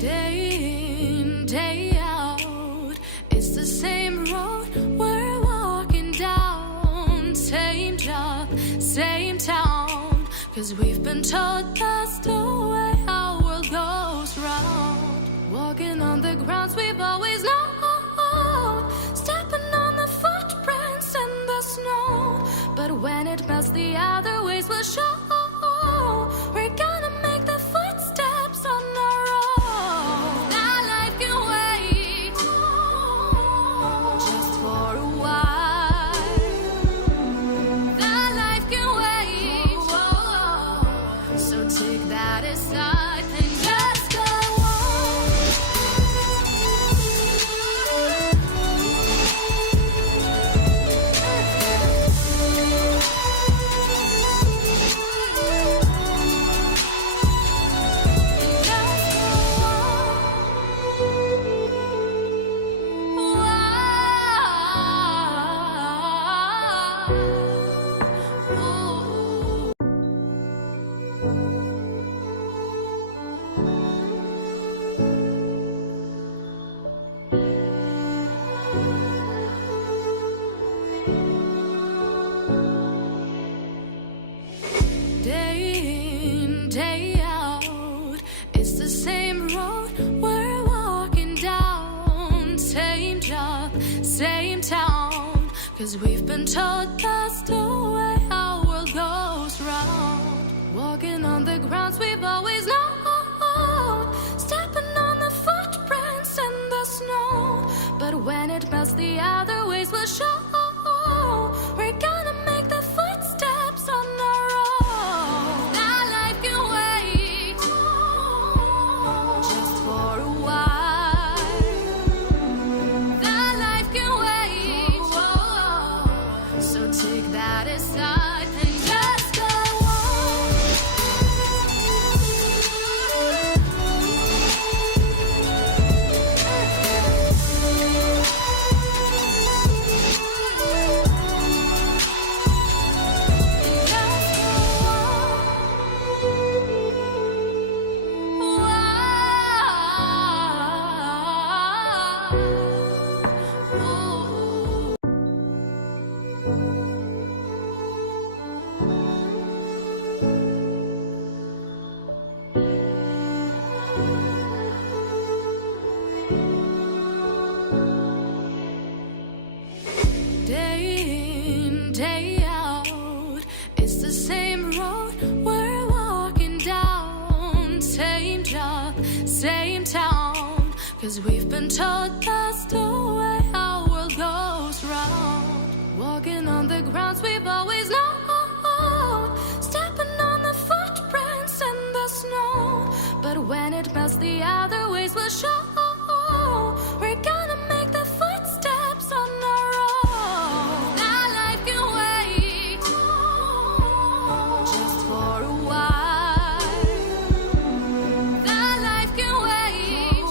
Day in, day out, it's the same road we're walking down. Same job, same town, 'cause we've been told that's the way our world goes round. Walking on the grounds we've always known, stepping on the footprints in the snow. But when it melts, the other ways will show. We're gonna make the footsteps on our own. Now life can wait, just for a while. That life can wait, so take that aside and just go on. Day in, day out, it's the same road we're walking down. Same job, same town, 'cause we've been told that's the way our world goes round. Walking on the grounds we've always known, stepping on the footprints in the snow. But when it melts, the other ways will show. We're gonna make the footsteps on our own. Now life can wait, just for a while. That life can wait, so take that aside and just go on. Day in, day out, it's the same road we're walking down. Same job, same town, 'cause we've been told that's the way our world goes round. Walking on the grounds we've always known, stepping on the footprints in the snow. But when it melts, the other ways will show. We're gonna make the footsteps on our own. Now life can wait, just for a while. That life can wait,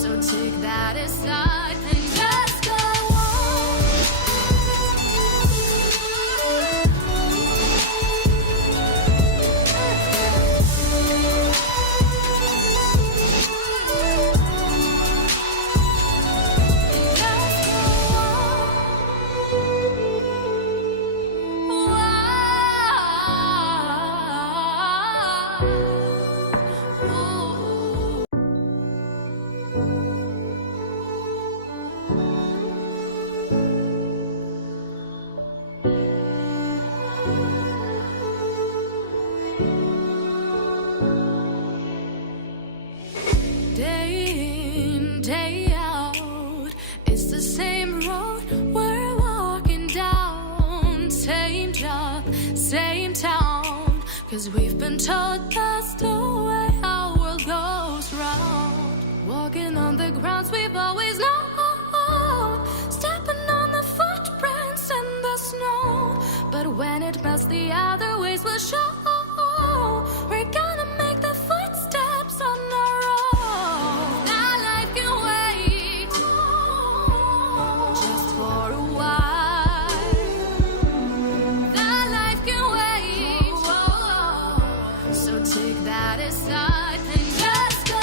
so take that aside and just go on. Day in, day out, it's the same road we're walking down. Same job, same town, 'cause we've been told that's the way our world goes round. Walking on the grounds we've always known, stepping on the footprints in the snow. But when it melts, the other ways will show. We're gonna make the footsteps on our own. Now life can wait, just for a while. That life can wait, so take that aside and just go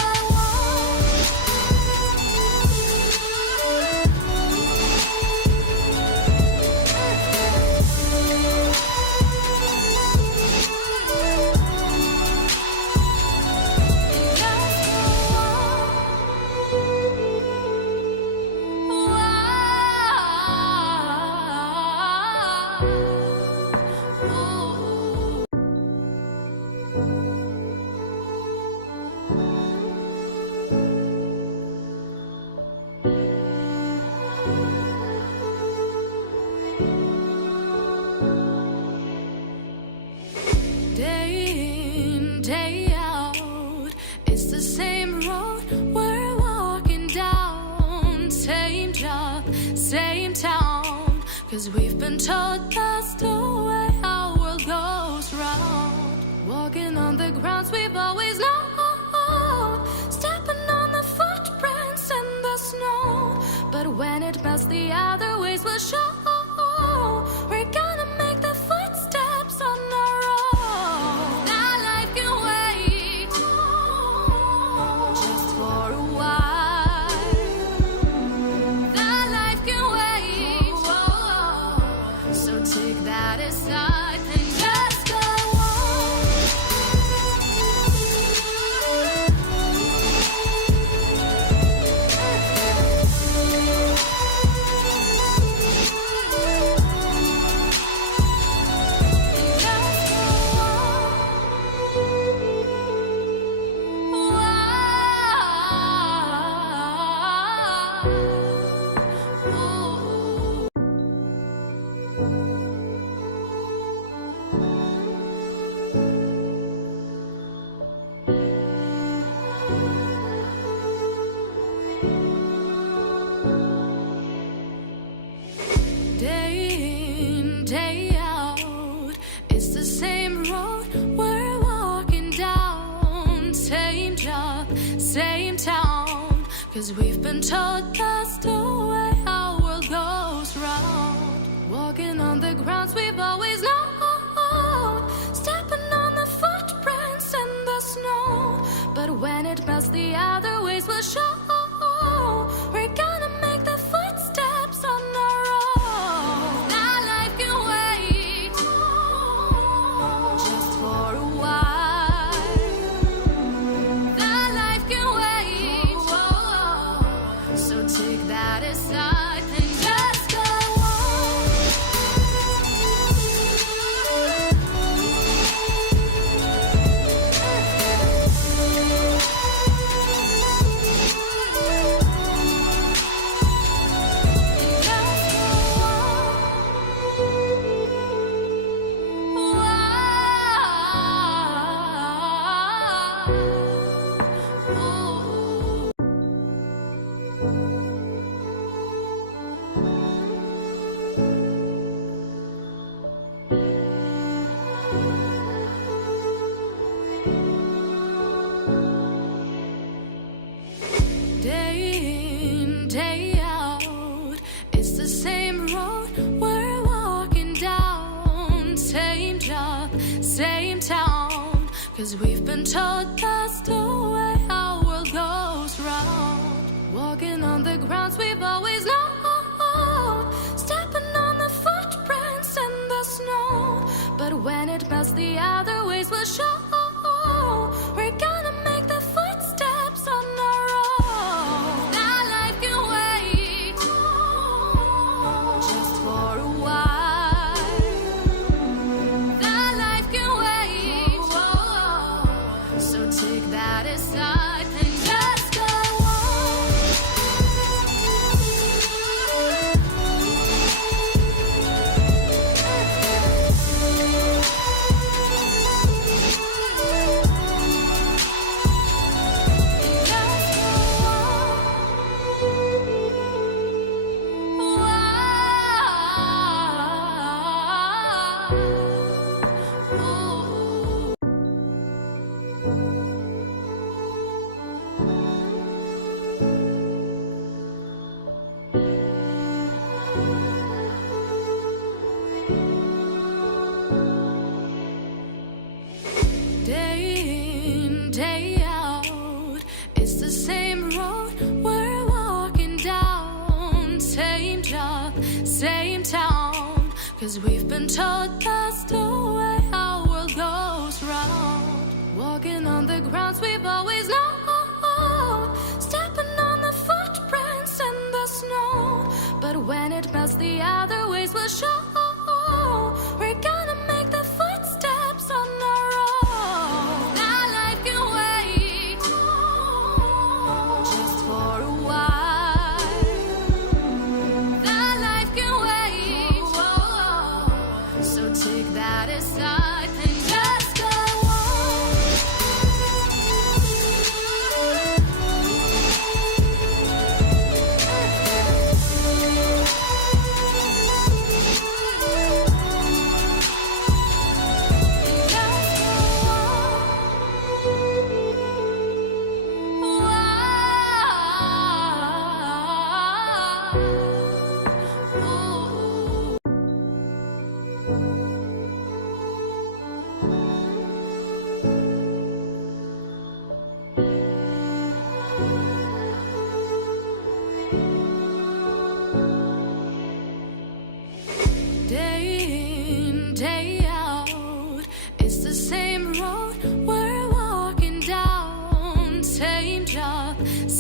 'cause we've been told that's the way our world goes round. Walking on the grounds we've always known, stepping on the footprints in the snow. But when it melts, the other ways will show. We're gonna make the footsteps on our own. Now life can wait just for a while. Now life can wait, so take that aside and just go on. Day in, day out, it's the same road we're walking down. Same job, same town, 'cause we've been told that's the way our world goes round. Walking on the grounds we've always known, stepping on the footprints in the snow. But when it melts, the other ways will show. We're gonna make the footsteps on our own. Now life can wait just for a while. Now life can wait, so take that aside and just go on. Day in, day out, it's the same road we're walking down. Same job, same town, 'cause we've been told that's the way our world goes round. Walking on the grounds we've always known, stepping on the footprints in the snow. But when it melts, the other ways will show. We're gonna make the footsteps on our own. Now life can wait just for a while. Now life can wait, so take that aside and just go on. Day in, day out, it's the same road we're walking down. Same job, same town, 'cause we've been told that's the way our world goes round. Walking on the grounds we've always known, stepping on the footprints in the snow. But when it melts, the other ways will show. We're gonna make the footsteps on our own. Now life can wait just for a while. Now life can wait, so take that aside and just go on.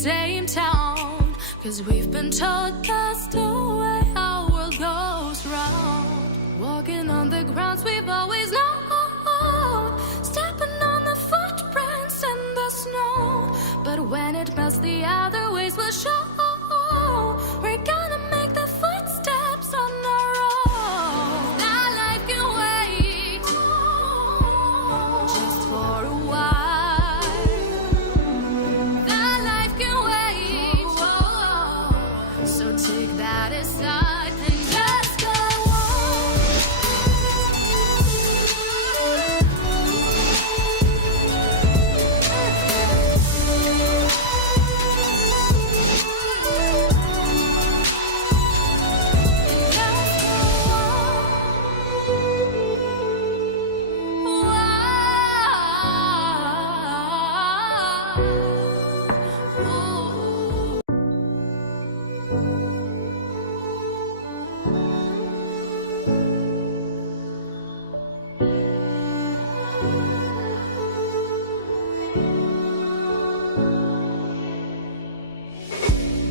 same town. 'Cause we've been told that's the way our world goes round. Walking on the grounds we've always known, stepping on the footprints in the snow. But when it melts, the other ways will show. We're gonna make the footsteps on our own. That life can wait just for a while. That life can wait, so take that aside and just go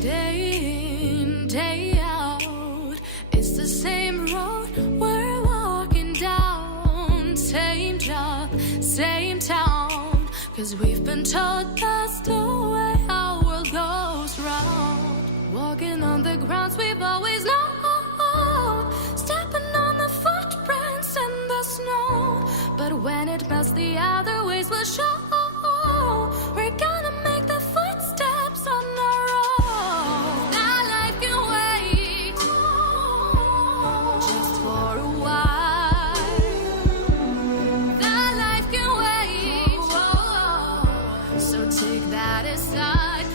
day in, day out. It's the same road we're walking down. Same job, same town. 'Cause we've been told that's the way our world goes round. Walking on the grounds we've always known, stepping on the footprints in the snow. But when it melts, the other ways will show. We're gonna make the footsteps on our own. That life can wait just for a while. That life can wait, so take that aside.